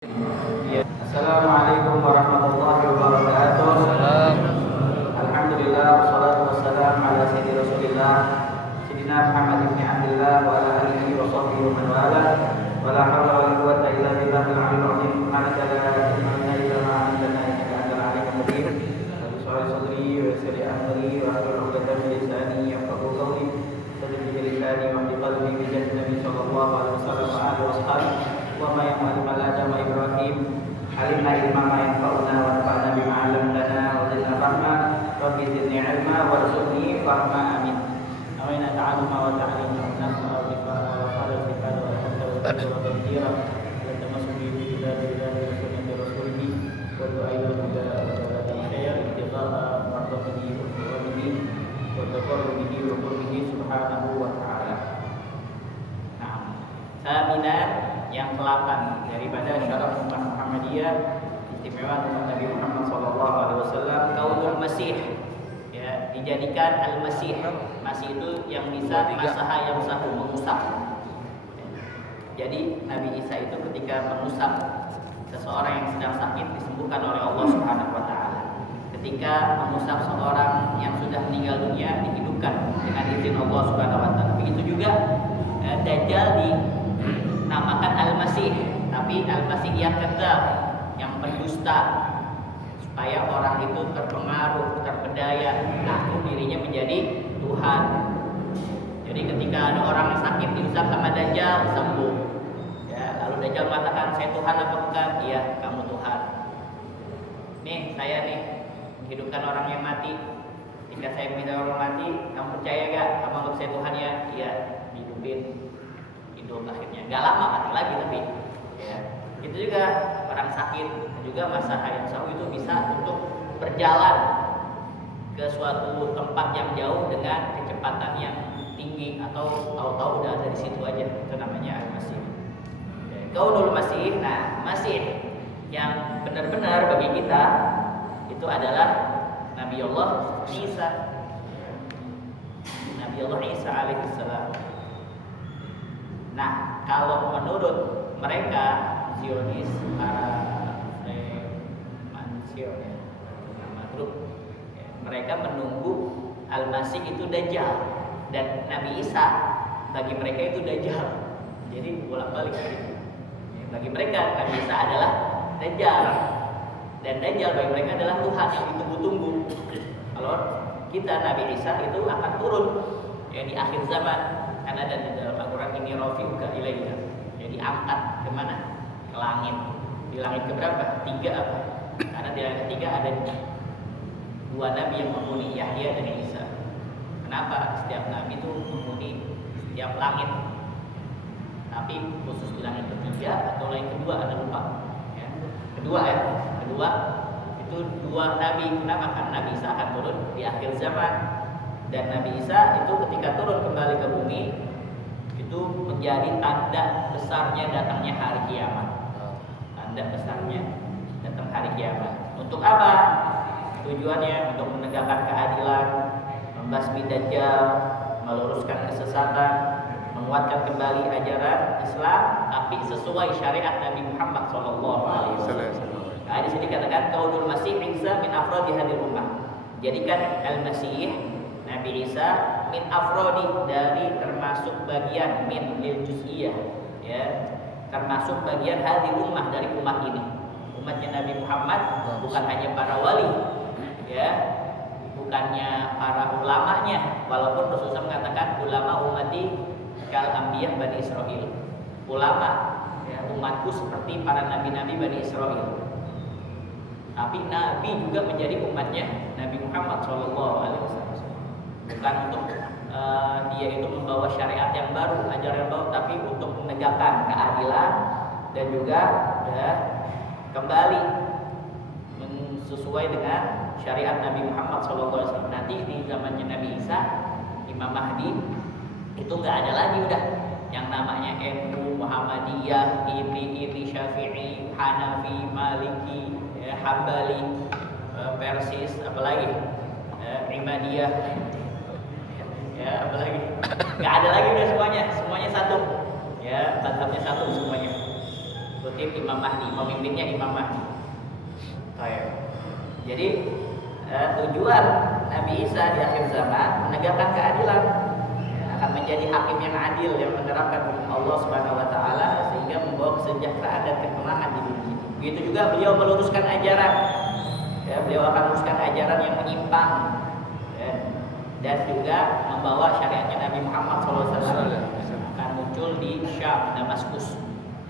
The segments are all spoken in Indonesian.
Assalamualaikum warahmatullahi wabarakatuh. Alhamdulillah wassalatu wassalamu ala sayyidi Rasulillah Sayyidina Muhammad ibn Abdillah wa ala alihi wa sahbihi wa man wala. Wa la hawla wa la quwwata illa billahil aliyyil azim. Subhanaka la ilma lana illa ma 'allamtana innaka antal alimul hakim. Rabbi shrah li sadri wa yassir li amri wa hlul 'uqdatam min lisani yafqahu qawli. Saddid bi lisani wa hdi qalbi bi jannati Nabi sallallahu alaihi wasallam wa alihi washabihi. Wa ma ya'lamu la jama Ibrahim. Alimna ilma ma yanfa'una wa anfa'na bima 'allamtana wa zidna fahma. Rabbi zidni 'ilma warzuqni fahma. Amin. Amin. Ta'alluma wa ta'allimna wa nas'a wa qala sifat wa hasal wa tadhira wa tamassuki bi billahi wa sunnati rasulih wa du'a'i ila Allah khair ittiba'a mardatihi wa qurbihi wa taqarrubihi wa qurbihi subhanahu wa ta'ala. Nah, seminar yang ke-8 daripada syarah umat Muhammadiyah, istimewa umat Nabi Muhammad sallallahu alaihi wasallam, kaulul masih. Ya, dijadikan al-masih. Masih itu yang bisa masaha yang satu mengusap. Jadi Nabi Isa itu ketika mengusap seseorang yang sedang sakit disembuhkan oleh Allah Subhanahu wa taala. Ketika mengusap seorang yang sudah meninggal dunia dihidupkan dengan izin Allah Subhanahu wa taala. Begitu juga Dajjal dinamakan Al-Masih, tapi Al-Masih yang kedzab, yang pendusta, supaya orang itu terpengaruh, terpedaya, mengaku dirinya menjadi Tuhan. Jadi ketika ada orang yang sakit diusap sama Dajjal sembuh. Ya, lalu Dajjal mengatakan, "Saya Tuhan apa bukan?" "Iya, kamu Tuhan." "Nih, saya nih menghidupkan orang yang mati. Ketika saya minta orang mati, kamu percaya gak? Kamu anggap saya Tuhan ya?" "Iya." Dihidupin, hidup akhirnya. Gak lama mati lagi tapi. Ya, itu juga orang sakit juga masa hayat sahu itu bisa untuk berjalan ke suatu tempat yang jauh dengan kecepatan yang tinggi atau tahu-tahu udah ada di situ aja. Itu namanya al-masih. Kaunul masih. Nah, masih yang benar-benar bagi kita itu adalah Nabi Allah Isa. Nabi Allah Isa alaihissalam. Nah, kalau menurut mereka Zionis, para Mansion ya, nama grup ya, mereka menunggu Al-Masih itu Dajjal dan Nabi Isa bagi mereka itu Dajjal. Jadi bolak-balik gitu. Ya, bagi mereka Nabi Isa adalah Dajjal dan Dajjal bagi mereka adalah Tuhan yang ditunggu-tunggu. Kalau kita Nabi Isa itu akan turun ya di akhir zaman, karena ada di dalam Al-Quran ini rafi'uka ilaika. Jadi angkat kemana? Ke langit. Di langit keberapa? 3 apa? Karena di langit ketiga ada 2 nabi yang menghuni, Yahya dan Isa. Kenapa? Setiap nabi itu menghuni setiap langit. Tapi khusus di langit ketiga atau langit kedua ada lupa. Ya. Kedua itu 2 nabi. Kenapa? Karena Nabi Isa akan turun di akhir zaman. Dan Nabi Isa itu ketika turun kembali ke bumi itu menjadi tanda besarnya datangnya hari kiamat. Tanda besarnya datang hari kiamat. Untuk apa? Tujuannya untuk menegakkan keadilan, membasmi Dajjal, meluruskan kesesatan, menguatkan kembali ajaran Islam, tapi sesuai syariat Nabi Muhammad SAW. Nah, di sini katakan kaunul masih Isa min afrodi hadil ummah. Jadikan al-Masih Nabi Isa min afrodi, dari termasuk bagian min lil juz'iyah ya, termasuk bagian hadil ummah, dari umat ini. Umatnya Nabi Muhammad bukan hanya para wali ya, bukannya para ulamanya, walaupun Rasulullah mengatakan ulama umati kal anbiya Bani Israil. Ulama ya, umatku seperti para nabi-nabi Bani Israil. Tapi Nabi juga menjadi umatnya Nabi Muhammad SAW. Bukan untuk dia itu membawa syariat yang baru, ajaran yang baru, tapi untuk menegakkan keadilan dan juga ya, kembali sesuai dengan syariat Nabi Muhammad SAW. Nanti di zamannya Nabi Isa, Imam Mahdi itu nggak ada lagi udah yang namanya NU, Muhammadiyah, ini Syafi'i, Hanafi, Maliki, ya, Hambali, Persis, apalagi Imadiyah. Ya, apalagi nggak ada lagi udah semuanya satu ya, mazhabnya satu semuanya. kutip Imam Mahdi, pemimpinnya Imam Mahdi. Baik. Jadi tujuan Nabi Isa di akhir zaman menegakkan keadilan, akan menjadi hakim yang adil yang menerapkan hukum Allah Subhanahu wa taala sehingga membawa kesejahteraan dan ketenangan di dunia. Begitu juga beliau meluruskan ajaran. Ya, beliau akan meluruskan ajaran yang menyimpang, ya, dan juga membawa syariatnya Nabi Muhammad SAW akan muncul di Syam, Damaskus.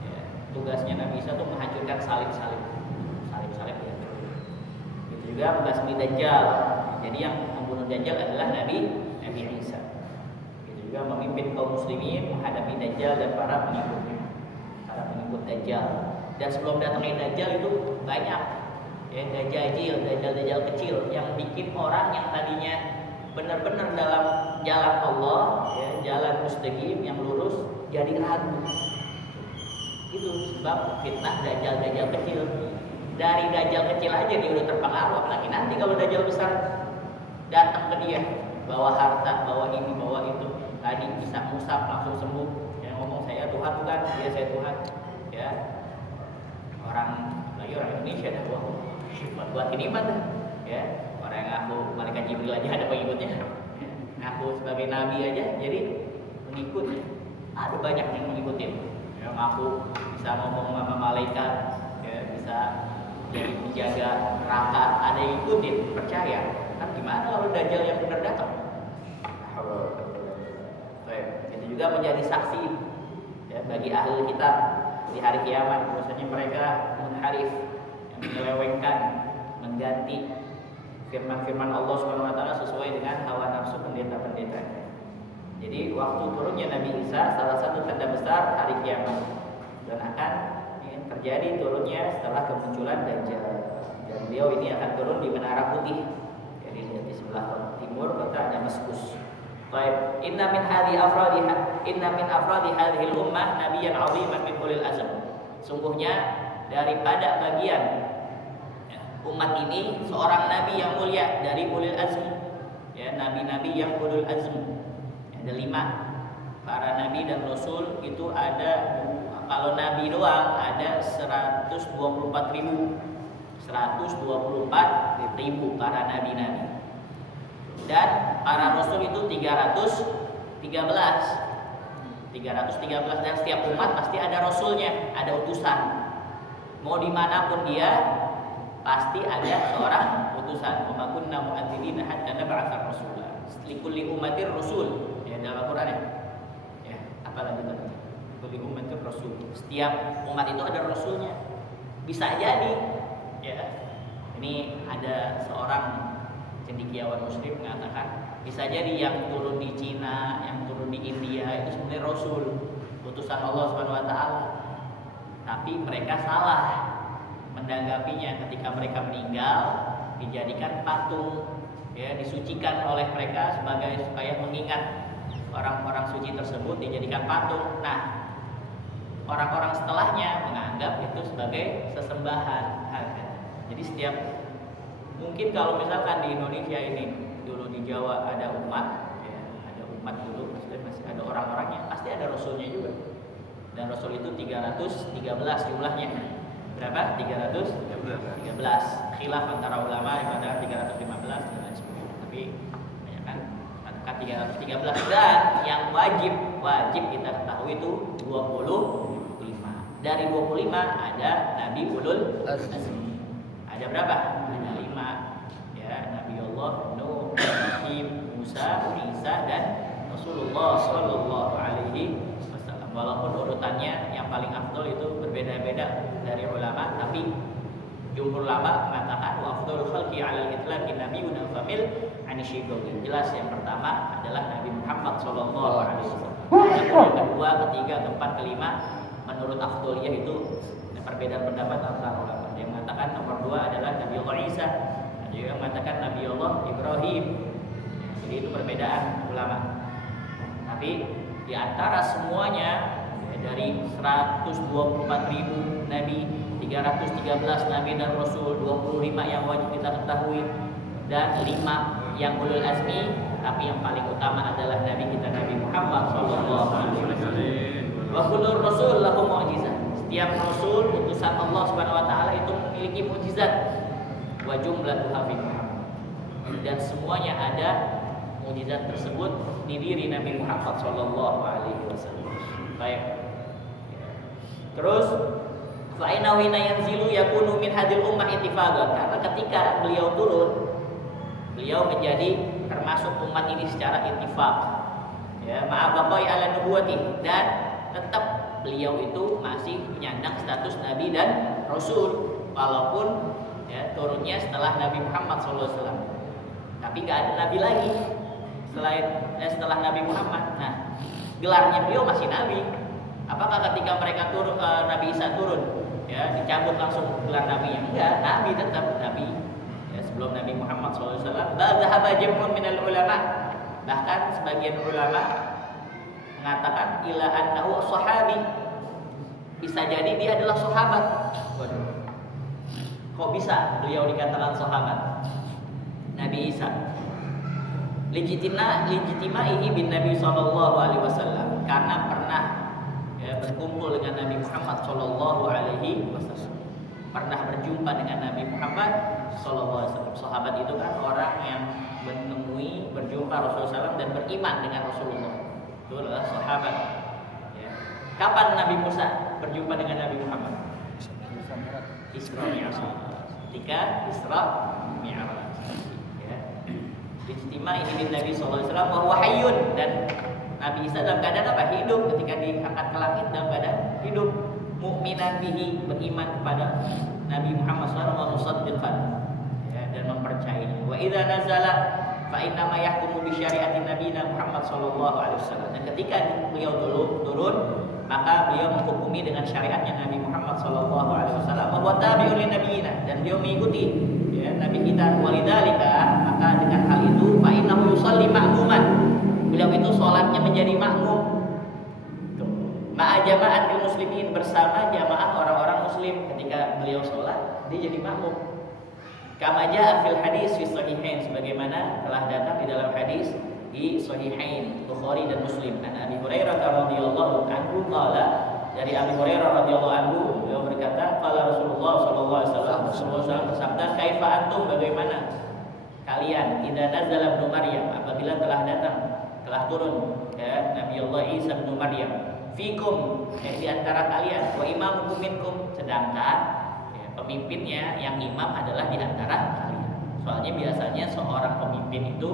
Ya, tugasnya Nabi Isa itu menghancurkan salib-salib ya. Begitu juga membasmi Dajjal. Jadi yang membunuh Dajjal adalah Nabi Isa. Juga memimpin kaum muslimin menghadapi Dajjal dan para pengikut Dajjal. Dan sebelum datangnya Dajjal itu banyak ya Dajjal kecil yang bikin orang yang tadinya benar-benar dalam jalan Allah, ya, jalan mustaqim yang lurus jadi ragu. Itu sebab fitnah Dajjal kecil. Dari Dajjal kecil aja dia udah terpengaruh, apalagi nanti kalau Dajjal besar datang ke dia bawa harta, bawa ini, bawa itu. Tadi bisa musab langsung sembuh, yang ngomong saya Tuhan bukan, dia saya Tuhan, ya. Lagi orang Indonesia dah, wah, buat ini dah, ya. Orang yang ngaku malaikat Jibril aja ada pengikutnya, ya. Ngaku sebagai nabi aja, jadi pengikut, ya. Ada banyak yang mengikutin, ya. Ngaku bisa ngomong sama malaikat, ya, bisa jadi penjaga neraka, ada yang ikutin, percaya. Kan gimana kalau Dajjal yang benar datang? Itu juga menjadi saksi, ya, bagi ahli kitab di hari kiamat. Biasanya mereka munharif, yang menyelewengkan, mengganti firman-firman Allah Subhanahu wa taala sesuai dengan hawa nafsu pendeta-pendeta. Jadi waktu turunnya Nabi Isa salah satu tanda besar hari kiamat, dan akan terjadi turunnya setelah kemunculan Dajjal. Dan beliau ini akan turun di Menara Putih. Jadi lihat di sebelah timur kota Damaskus. Baik, inna min afradi hadhil ummah nabiyyan 'aziman min ulil azm. Sungguhnya daripada bagian umat ini seorang nabi yang mulia dari ulil azm. Ya, nabi-nabi yang ulul azm. Ada 5. Para nabi dan rasul itu ada, kalau nabi doang ada 124.000. 124.000 para nabi-nabi. Dan para rasul itu 313 dan setiap umat pasti ada rasulnya, ada utusan. Mau dimanapun dia pasti ada seorang utusan. Wa ma kunna mu'adzibina hatta nab'atsa rasula. Likulli ummatir rasul. Ya, dalam Al-Qur'an ya. Ya, apa lagi tadi? Likulli ummatir rasul. Setiap umat itu ada rasulnya. Bisa jadi ya. Ini ada seorang cendekiawan muslim mengatakan bisa jadi yang turun di Cina, yang turun di India itu sebenarnya rasul, utusan Allah Subhanahu wa taala. Tapi mereka salah menanggapinya ketika mereka meninggal dijadikan patung, ya, disucikan oleh mereka supaya mengingat orang-orang suci tersebut, dijadikan patung. Nah, orang-orang setelahnya menganggap itu sebagai sesembahan. Jadi setiap mungkin kalau misalkan di Indonesia ini dulu di Jawa ada umat, ya, ada umat dulu, maksudnya masih ada orang-orangnya, pasti ada rasulnya juga. Dan rasul itu 313 jumlahnya. Berapa? 313. Khilaf antara ulama yang mengatakan 315 dan lain sebagainya. Tapi banyak kan mengatakan 313. Dan yang wajib kita ketahui itu 25. Dari 25 ada Nabi Ulul Azmi. Ada berapa? Ada 5. Ya, Nabi Allah, Nuh, Ibrahim, Musa, Isa dan Rasulullah Shallallahu Alaihi Wasallam. Walaupun urutannya yang paling afdol itu berbeda-beda dari ulama, tapi jumhur ulama mengatakan wa afdalul khalqi 'alal itlaqi nabiyyun famil anisyigogi. Jelas yang pertama adalah Nabi Muhammad Shallallahu Alaihi Wasallam. Yang kedua, ketiga, keempat, kelima menurut afdoliyah itu perbedaan pendapat antara ulama. Ada yang mengatakan nomor 2 adalah Nabi Allah Isa, ada yang mengatakan Nabi Allah Ibrahim. Jadi itu perbedaan ulama. Tapi di antara semuanya, ya, dari 124.000 nabi, 313 nabi dan rasul, 25 yang wajib kita ketahui dan 5 yang ulul azmi, tapi yang paling utama adalah nabi kita Nabi Muhammad sallallahu alaihi wasallam. Wa kullu rasul lahu mu'jizah. Setiap rasul utusan Allah Subhanahu wa taala itu memiliki mukjizat. Wa jumlatuha fi Muhammad. Dan semuanya ada mukjizat tersebut di diri Nabi Muhammad sallallahu alaihi wasallam. Baik. Terus fa inna wa yanzilu yakunu min hadil ummah ittifaqan. Karena ketika beliau turun, beliau menjadi termasuk umat ini secara ittifaq. Ya, ma'abaqai ala nubuwati, dan tetap beliau itu masih menyandang status nabi dan rasul walaupun ya, turunnya setelah Nabi Muhammad SAW. Tapi nggak ada nabi lagi setelah Nabi Muhammad. Nah, gelarnya beliau masih nabi. Apakah ketika mereka turun, Nabi Isa turun, ya dicabut langsung gelar nabinya? Enggak, nabi tetap nabi. Ya, sebelum Nabi Muhammad SAW. Dhahaba jam'un minal ulama. Bahkan sebagian ulama mengatakan ila annahu sahabi. Bisa jadi dia adalah sahabat. Waduh. Kok bisa beliau dikatakan sahabat? Nabi Isa. Legitimaihi bin Nabi sallallahu alaihi wasallam, karena pernah ya, berkumpul dengan Nabi Muhammad sallallahu alaihi wasallam. Pernah berjumpa dengan Nabi Muhammad sallallahu alaihi wasallam. Sahabat itu kan orang yang menemui, berjumpa Rasulullah SAW dan beriman dengan Rasulullah. Itu adalah sahabat. Ya. Kapan Nabi Musa berjumpa dengan Nabi Muhammad? Isra Mi'raj. Ketika Isra Mi'raj. Ya. Ijtima ini bin Nabi sallallahu alaihi wasallam wa huwa hayyun, dan Nabi Isa dalam keadaan apa? Hidup. Ketika diangkat ke langit dalam keadaan hidup. Mu'minan bihi, beriman kepada Nabi Muhammad sallallahu alaihi wasallam dan mempercayainya. Wa idza nazala fa inna ma yahkumu bi syari'ati nabiyina Muhammad sallallahu alaihi wasallam. Dan ketika beliau turun, maka beliau menghukumi dengan syariatnya Nabi Muhammad sallallahu alaihi wasallam. Wa tabi'un lin nabiyina, dan beliau mengikuti ya nabi kita. Walidzalika, maka dengan hal itu fa innahu yusalli ma'muman. Beliau itu salatnya menjadi makmum. Ma'a jama'atil muslimin, bersama jamaah orang-orang muslim. Ketika beliau salat, dia jadi makmum. Kama jaa fil hadis fi sahihain, sebagaimana telah datang di dalam hadis di sahihain Bukhari dan Muslim. An Abi Hurairah radhiyallahu anhu qala, dari Abi Hurairah radhiyallahu anhu beliau berkata, qala Rasulullah sallallahu alaihi wasallam, Rasulullah bersabda, kaifa antum, bagaimana kalian idza nazala ibnu Maryam, apabila telah turun ya Nabi Allah Isa bin Maryam, fikum, di antara kalian, wa imamukum minkum, sedangkan pemimpinnya yang imam adalah di antara kalian. Soalnya biasanya seorang pemimpin itu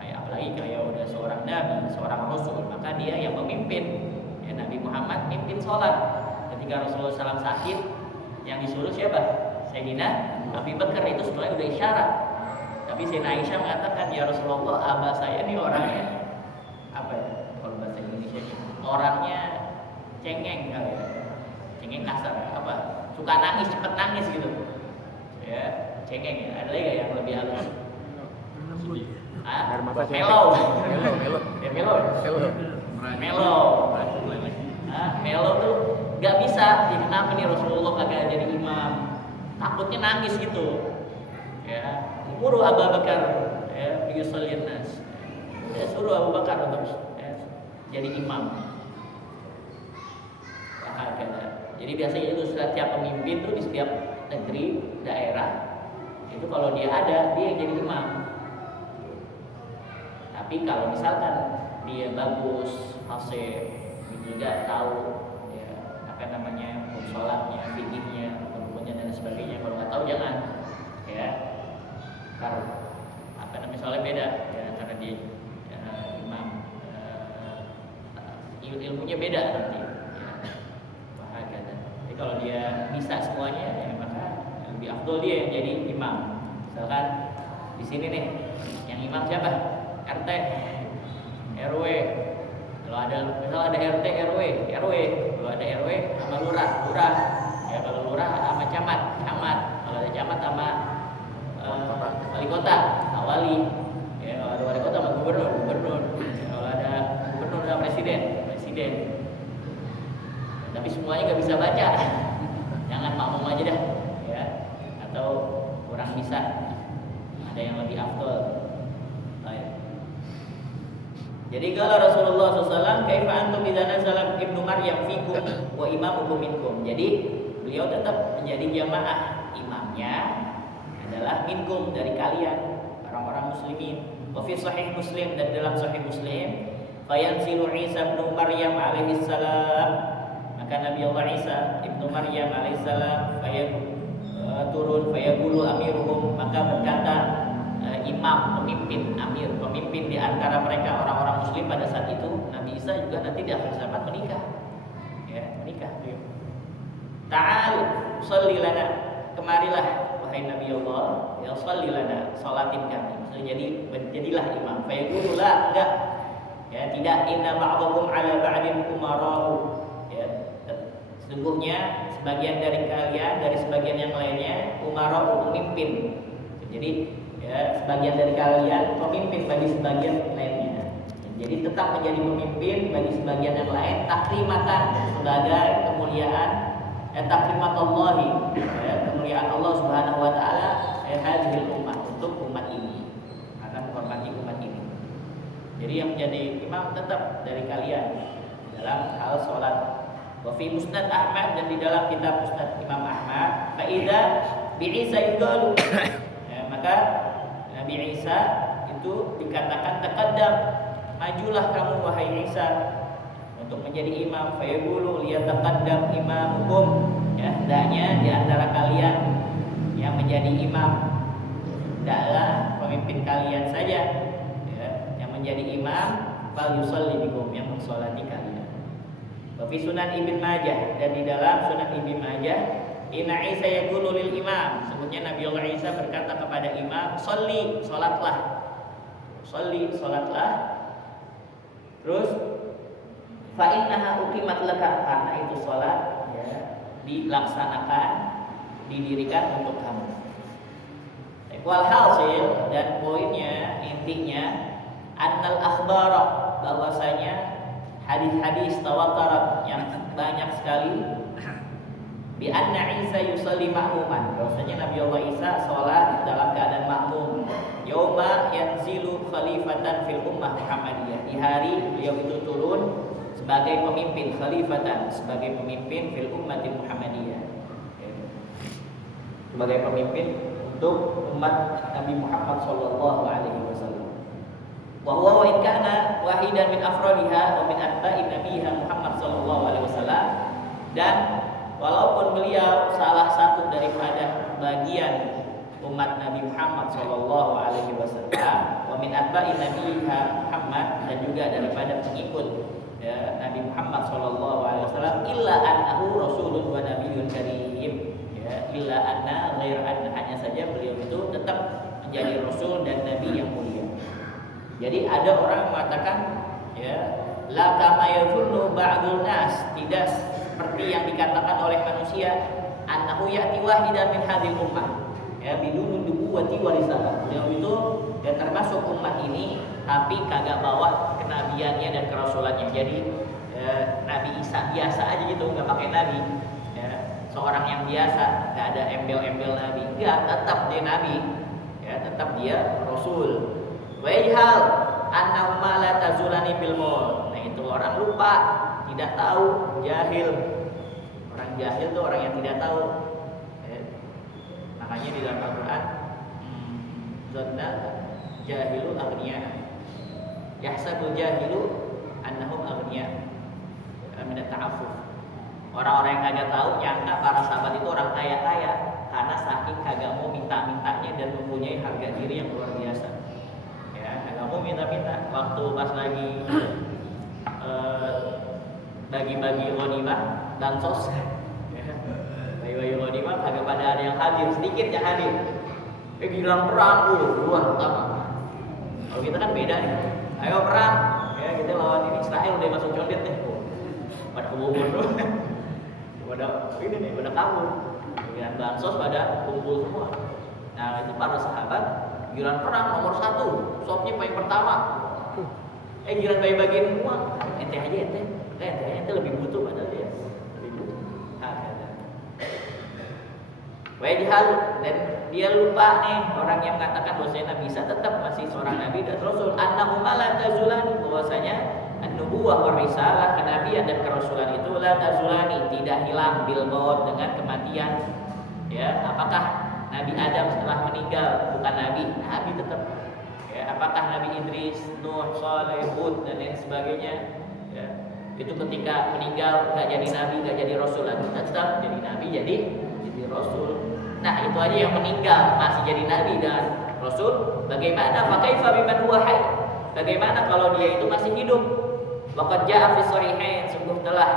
apalagi kayak udah seorang nabi, seorang rasul, maka dia yang memimpin. Ya, Nabi Muhammad mimpin sholat. Ketika Rasulullah SAW sakit, yang disuruh siapa? Sayyidina Abu Bakar, itu sebenarnya udah isyarat. Tapi Sayyidina Aisyah mengatakan, ya Rasulullah, abah saya ini orangnya apa ya? Kalau bahasa Indonesia orangnya cengeng kali ya. Cengeng kasar, apa? Suka nangis, cepet nangis gitu. Ya, cengeng ya. Ada lagi yang lebih halus? Melo. Melo tuh nggak bisa. Jadi kenapa nih Rasulullah kagak jadi imam? Takutnya nangis gitu. Ya, suruh Abu Bakar, ya, yusallin nas. Ya, suruh Abu Bakar untuk jadi imam. Jadi biasanya itu setiap pemimpin tuh di setiap negeri, daerah, itu kalau dia ada, dia yang jadi imam. Tapi kalau misalkan dia bagus, fasih, juga tahu ya, apa namanya, sholatnya, fikihnya, rukunnya dan sebagainya, kalau nggak tahu jangan, ya. Karena apa namanya, soalnya beda ya, karena dia imam, ilmunya beda nanti. Kalau dia bisa semuanya, ya maka lebih afdol dia yang jadi imam. Misalkan di sini nih, yang imam siapa? RT, RW. Kalau ada, misal ada RT, RW. Kalau ada RW sama lurah. Ya, kalau lurah sama camat. Kalau ada camat sama wali kota, wali. Ya, kalau ada wali kota sama gubernur. Ya, kalau ada gubernur sama presiden. Tapi semuanya nggak bisa baca, jangan makmum aja dah, ya. Atau kurang bisa, ada yang lebih afdol. Baik. Jadi kalau Rasulullah SAW, kaifa antum idza nazala ibnu Maryam fikum wa imamukum minkum. Jadi beliau tetap menjadi jamaah, imamnya adalah minkum, dari kalian orang-orang muslimin. Wa fi sahih Muslim, dan dalam sahih Muslim, fayanzilu Isa ibnu Maryam alaihi salam, maka Nabi Allah Isa ibnu Maryam alaihi salam turun, fayaqulu amiruhum, maka berkata imam, pemimpin, amir, pemimpin di antara mereka orang-orang muslim pada saat itu. Nabi Isa juga nanti di akhir zaman menikah. Ya, menikah. Ta'al sholli lana, kemarilah wahai Nabi Allah, ya sholli lana, salatin kami. Maksudnya jadilah imam. Fayaqulu la, enggak. Ya, tidak, inna ba'dakum ala ba'din umara'u. Ya, sesungguhnya sebagian dari kalian dari sebagian yang lainnya umara'u, pemimpin. Jadi ya, sebagian dari kalian pemimpin bagi sebagian lainnya. Jadi tetap menjadi pemimpin bagi sebagian yang lain, takrimatan, sebagai kemuliaan, takrimatullahi, kemuliaan Allah Subhanahu wa taala, hadhil ummah, untuk umat ini, karena menghormati umat ini. Jadi yang menjadi imam tetap dari kalian dalam hal sholat. Wa fi Musnad Ahmad, dan di dalam kitab Musnad Imam Ahmad, fa idza bi Isa yuqalu, maka Nabi Isa itu dikatakan taqaddam, majulah kamu wahai Isa untuk menjadi imam. Fayaqulu liyataqaddam imamukum, ya, hendaknya di antara kalian yang menjadi imam, hendaklah pemimpin kalian saja, ya, yang menjadi imam, fal yusalli bikum, yang mensolati kalian. Wa fi Sunan Ibnu Majah, dan di dalam Sunan Ibnu Majah, inna Isa yaqulu lil imam, sebutnya Nabi Allah Isa berkata kepada imam, sholli, salatlah. Sholli, salatlah. Terus fa innaha uqimat laka, karena itu salat ya dilaksanakan, didirikan untuk kamu. Wal hasil, dan poinnya, intinya, annal akhbara, bahwasanya hadis-hadis tawatarat yang banyak sekali, bi anna Isa yusalli ma'muman, bahwasanya Nabi Allah Isa salat dalam keadaan makmum, yauma yanzilu khalifatan fil ummah Muhammadiyah, di hari beliau itu turun sebagai pemimpin, khalifatan, sebagai pemimpin fil ummati Muhammadiyah, sebagai pemimpin untuk umat Nabi Muhammad sallallahu alaihi wasallam. Wa huwa wa in kana wahidan min afradiha wa min atba'i nabiha Muhammad sallallahu alaihi wasallam, dan walaupun beliau salah satu daripada bagian umat Nabi Muhammad sallallahu alaihi wasallam, wa min atba'i nabiha Muhammad, dan juga daripada pengikut ya, Nabi Muhammad sallallahu alaihi wasallam, illa annahu rasulun wa nabiyyun karim, ya, illa anna ghair anna, hanya saja beliau itu tetap menjadi rasul dan nabi yang mulia. Jadi ada orang yang mengatakan, ya, la kama yadhunnu ba'dun nas, tidak seperti yang dikatakan oleh manusia, annahu ya'ti wahidan min hadhil ummah, ya, bidun nubuwati wa risalah. Beliau itu ya termasuk umat ini tapi kagak bawa kenabiannya dan kerasulannya. Jadi Nabi Isa biasa aja gitu, nggak pakai nabi, ya, seorang yang biasa, nggak ada embel-embel nabi, enggak, tetap dia nabi, ya, tetap dia rasul. Wa yahal annahu ma la tazulani bil maut. Nah, itu orang lupa, tidak tahu, jahil. Orang jahil itu orang yang tidak tahu. Makanya di dalam Al-Qur'an, zanna jahilu aghniya, yahsabul jahilu annahum aghniya min at-ta'affuf. Orang-orang yang kagak tahu nyangka para sahabat itu orang kaya-kaya karena saking kagak mau minta-mintanya dan mempunyai harga diri yang luar biasa. Ya, kagak mau minta-minta. Waktu pas lagi bagi-bagi ghanimah dan sos, bagi-bagi ghanimah kagak pada ada yang hadir, sedikit yang hadir. Giliran perang duluan pertama. Kalau kita kan beda nih. Ayo perang, ya, kita lawan ini Israel udah masuk condet nih. Pada kubur tuh. Pada ini nih, pada kabur. Giliran bansos pada kumpul semua. Nah, itu para sahabat giliran perang nomor 1, sopnya paling pertama. Giliran bagi-bagiin uang, ente aja ente lebih butuh padahal dia lebih butuh. Wajhal, dan dia lupa nih orang yang mengatakan bahwasanya Nabi Isa tetap masih seorang nabi dan rasul, annahu la tazulani, bahwasanya an-nubuwah wa risalah, kenabian dan kerasulan itu la tazulani, tidak hilang bil maut, dengan kematian. Ya, apakah Nabi Adam setelah meninggal bukan nabi? Nabi tetap. Ya, apakah Nabi Idris, Nuh, Saleh, Hud dan lain sebagainya? Ya, itu ketika meninggal gak jadi nabi, gak jadi rasul lagi, tetap jadi nabi, jadi rasul. Nah, itu aja yang meninggal masih jadi nabi dan rasul. Bagaimana fakaifa biman huwa hayy? Bagaimana kalau dia itu masih hidup? Waqad jaa fi sahihain, sungguh telah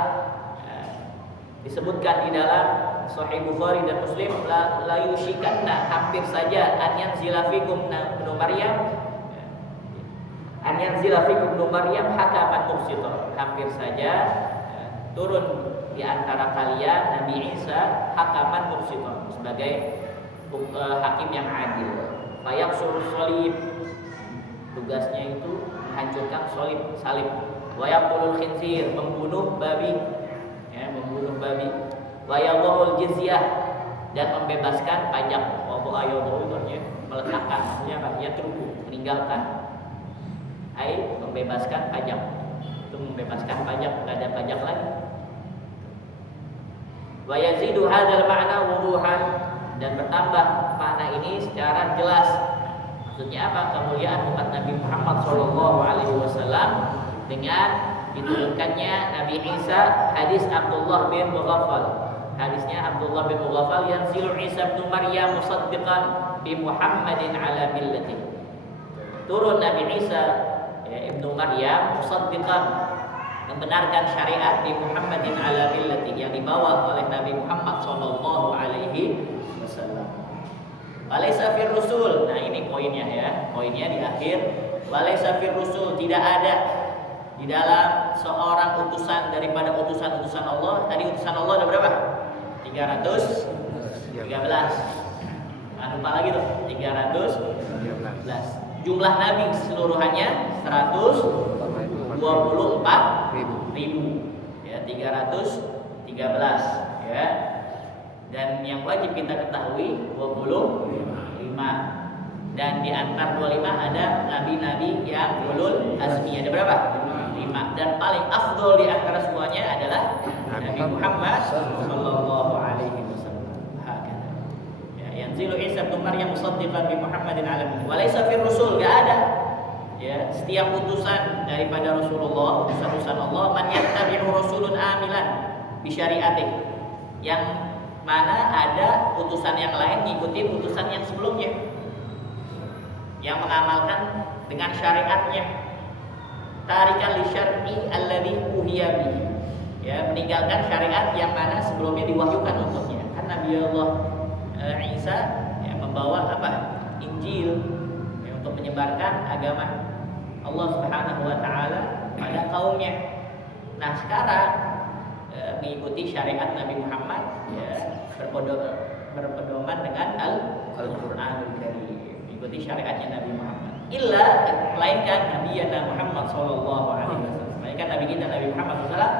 disebutkan di dalam Sahih Bukhari dan Muslim, la yushikanna, hampir saja, an yanzila fikum ibnu Maryam, an yanzila fikum ibnu Maryam hakaman muqsita, hampir saja turun di antara kalian Nabi Isa hakaman muqsita, sebagai hakim yang adil. Fayaqsur salib, tugasnya itu menghancurkan salib. Wa yaqulul khinzir, membunuh babi, ya, membunuh babi. Wa yadhul jizyah, dan membebaskan pajak. Wa ayadhu itu artinya meletakkan, maksudnya apa? Ya turku, meninggalkan. Ai membebaskan pajak. Itu membebaskan pajak, enggak ada pajak lagi. Wa yazidu hadzal ma'na wuduhan, dan bertambah makna ini secara jelas. Maksudnya apa? Kemuliaan umat Nabi Muhammad SAW dengan diturunkannya Nabi Isa. Hadis Abdullah bin Mughaffal. Hadisnya Abdullah bin Mughaffal, yanzilu Isa bin Maryam musaddiqan bi Muhammadin ala millati. Turun Nabi Isa ibnu Maryam musaddiqan, membenarkan syariat di Muhammadin ala millati, yang dibawa oleh Nabi Muhammad sallallahu alaihi wasallam. Walaysa fir rusul. Nah, ini poinnya ya. Poinnya di akhir, walaysa fir rusul, tidak ada di dalam seorang utusan daripada utusan-utusan Allah. Tadi utusan Allah ada berapa? 313. Jangan lupa lagi tuh, 313. Jumlah nabi seluruhannya 124.000, ya, 313, ya. Dan yang wajib kita ketahui 25. Dan di antara 25 ada nabi-nabi yang ulul azmi. Ada berapa? 5. Dan paling afdol di antara semuanya adalah Nabi Muhammad sallallahu alaihi wasallam. Hakana. Ya, yanzilu Isa bin Maryam musaddiqan bi Muhammadin ala millati. Walaysa fir rusul, enggak ada. Ya, setiap utusan daripada Rasulullah, utusan Allah, man yattabi'u rasulun amilan bi syariatih, yang mana ada utusan yang lain ngikutin utusan yang sebelumnya, yang mengamalkan dengan syariatnya. Tarikan li syar'i alladhi uhiya bihi, ya, meninggalkan syariat yang mana sebelumnya diwahyukan untuknya. Kan Nabi Allah Isa, ya, membawa apa? Injil, ya, untuk menyebarkan agama Allah Subhanahu wa taala pada kaumnya. Nah, sekarang mengikuti syariat Nabi Muhammad, ya, berpedoman dengan Al-Qur'anul Karim, mengikuti syariatnya Nabi Muhammad. Illa, melainkan Nabi Muhammad sallallahu alaihi wasallam, melainkan Nabi kita Nabi Muhammad sallallahu alaihi wasallam,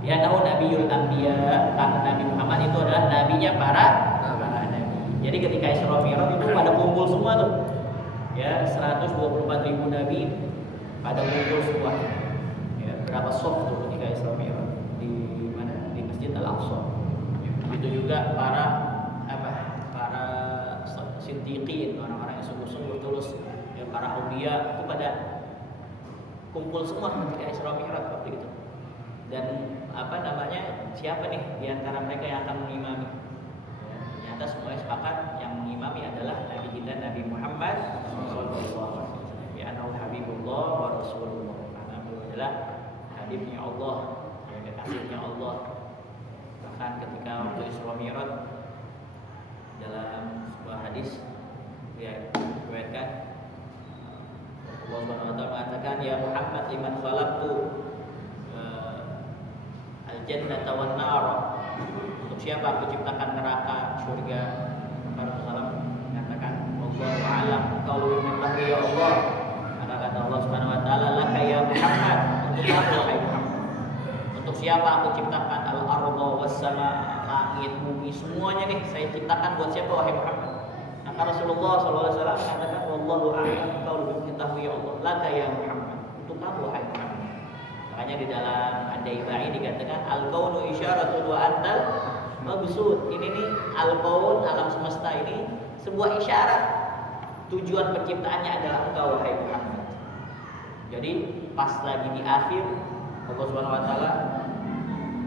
ya, nahu nabiyul anbiya, karena Nabi Muhammad itu adalah nabinya para nabi. Jadi ketika Isra Mi'raj itu pada kumpul semua tuh, ya, 124.000 nabi pada kumpul semua. Ya, berapa soft tuh ketika Isra Mi'raj di mana? Di Masjid Al-Aqsa. Begitu juga para siddiqin, orang-orang yang sungguh-sungguh tulus, ya, para auliya itu pada kumpul semua ketika Isra Mi'raj waktu itu. Dan siapa nih di antara mereka yang akan mengimami? Ya, ternyata semuanya sepakat yang mengimami adalah Nabi kita Nabi Muhammad sallallahu alaihi wasallam. Ya, anahu habibullah wa rasulullah. Karena beliau adalah habibnya Allah, ya, kekasihnya Allah. Bahkan ketika waktu Isra Mi'raj, dalam sebuah hadis, ya, diriwayatkan Allah Subhanahu wa taala mengatakan, ya Muhammad, liman khalaqtu al-jannata wan nar. Untuk siapa aku ciptakan neraka, surga? Maka Rasulullah mengatakan, wallahu a'lam, qalu mimma ya Allah. Maka kata Allah Subhanahu wa taala, laka ya Muhammad, untuk apa wahai Muhammad? Untuk siapa aku ciptakan al-ardha was sama, langit, bumi, semuanya nih saya ciptakan buat siapa wahai Muhammad? Maka Rasulullah SAW mengatakan, wallahu a'lam, engkau lebih mengetahui ya Allah, laka ya Muhammad, untuk kamu wahai Muhammad. Makanya di dalam Ad-Daibai dikatakan al-kaunu isyaratun wa antal mabsut. Ini nih al-kaun, alam semesta ini sebuah isyarat. Tujuan penciptaannya adalah engkau wahai Muhammad. Jadi pas lagi di akhir Allah Subhanahu wa taala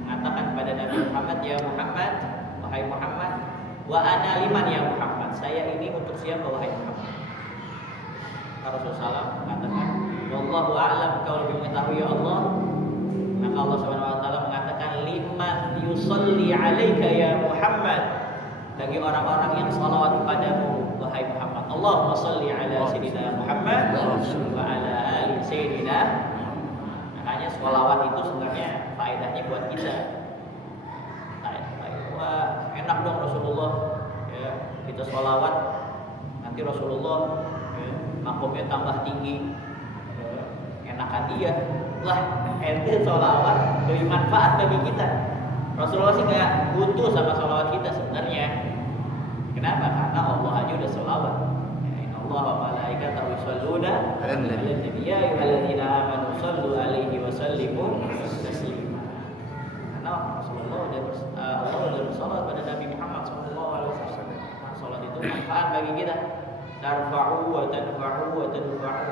mengatakan kepada Nabi Muhammad, ya Muhammad, wahai Muhammad, wa ana liman ya Muhammad, saya ini untuk siapa wahai Muhammad? Rasulullah mengatakan, wallahu a'lam, kau lebih mengetahui ya Allah. Maka Allah Subhanahu wa taala mengatakan, liman yusalli 'alaika ya Muhammad, bagi orang-orang yang salawat kepadamu wahai Muhammad. Allahumma shalli 'ala sayyidina Muhammad wa 'ala ali sayyidina. Makanya sholawat itu sebenarnya faedahnya buat kita. Wah, enak dong Rasulullah ya, kita sholawat nanti Rasulullah ya, makomnya tambah tinggi ya, enakan dia. Lah, ente sholawat lebih manfaat bagi kita. Rasulullah sih nggak butuh sama sholawat kita sebenarnya. Kenapa? Karena Allah aja udah sholawat. Allah wa malaikatahu yusholluna 'alan nabi ya ayyuhalladzina amanu shallu 'alaihi wa sallimu taslima. Karena Rasulullah Allah udah bersalat pada Nabi Muhammad sallallahu alaihi wasallam. Salat itu manfaat bagi kita. Tarfa'u wa tadfa'u wa tadfa'u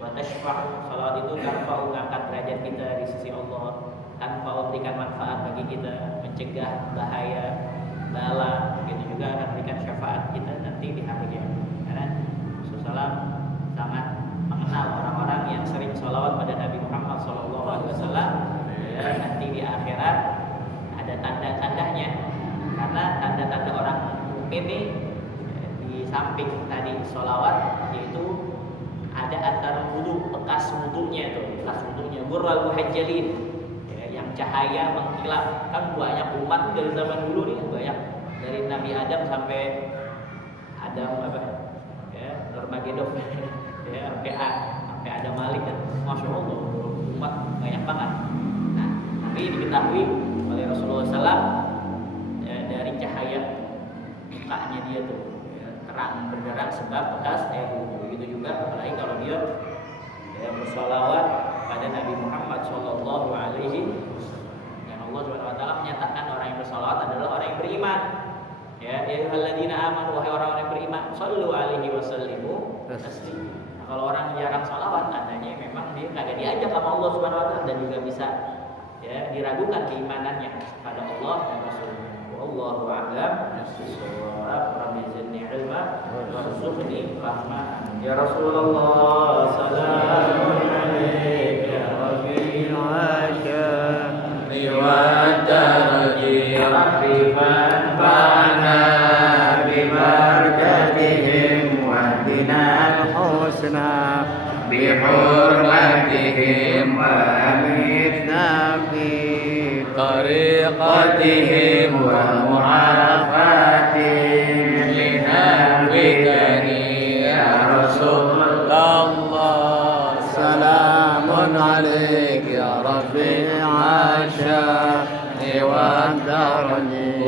wa tashfa'u. Salat itu tarfa'u, mengangkat derajat kita di sisi Allah, tanpa memberikan manfaat bagi kita, mencegah bahaya bala, begitu juga akan memberikan syafaat kita nanti di hari kiamat. Karena Rasulullah sangat mengenal orang-orang yang sering sholawat pada Nabi Muhammad SAW. Ya, nanti di akhirat ada tanda-tandanya. Karena tanda-tanda orang mukmin ini di samping tadi sholawat, yaitu ada antara wudu, bekas wudunya itu, bekas wudunya, burrul muhajjalin, ya, yang cahaya mengkilap. Kan banyak umat dari zaman dulu nih, banyak dari Nabi Adam sampai Adam apa? Armageddon ya, sampai ada Malik kan, masya Allah umat banyak banget. Nah, tapi diketahui oleh Rasulullah SAW ya, dari cahaya mukanya dia tuh ya, terang berderang sebab bekas air wudu. Begitu juga apalagi kalau dia ya, bersolawat pada Nabi Muhammad Sallallahu Alaihi Wasallam. Dan Allah Subhanahu Wa Taala menyatakan orang yang bersolawat adalah orang yang beriman. Ya, ayyuhalladzina amanu, wahai orang yang beriman, shallu 'alaihi wa sallimu taslima. Nah, kalau orang jarang salawat, tandanya memang dia kagak diajak sama Allah Subhanahu wa taala dan juga bisa ya diragukan keimanannya pada Allah dan Rasulnya. Wallahu a'lam bissawab. Rabbi zidni ilma warzuqni fahma. Ya Rasulullah sallallahu alaihi ya rabbil asyam wa darji rafifan fa'ana bibarakatihim wahdina al-husna bihurmatihim wa amitna fi tariqatihim wa mu'arafatihim linahwikani ya Rasulullah. Salamun alaik ya Rabbi asya wa darji.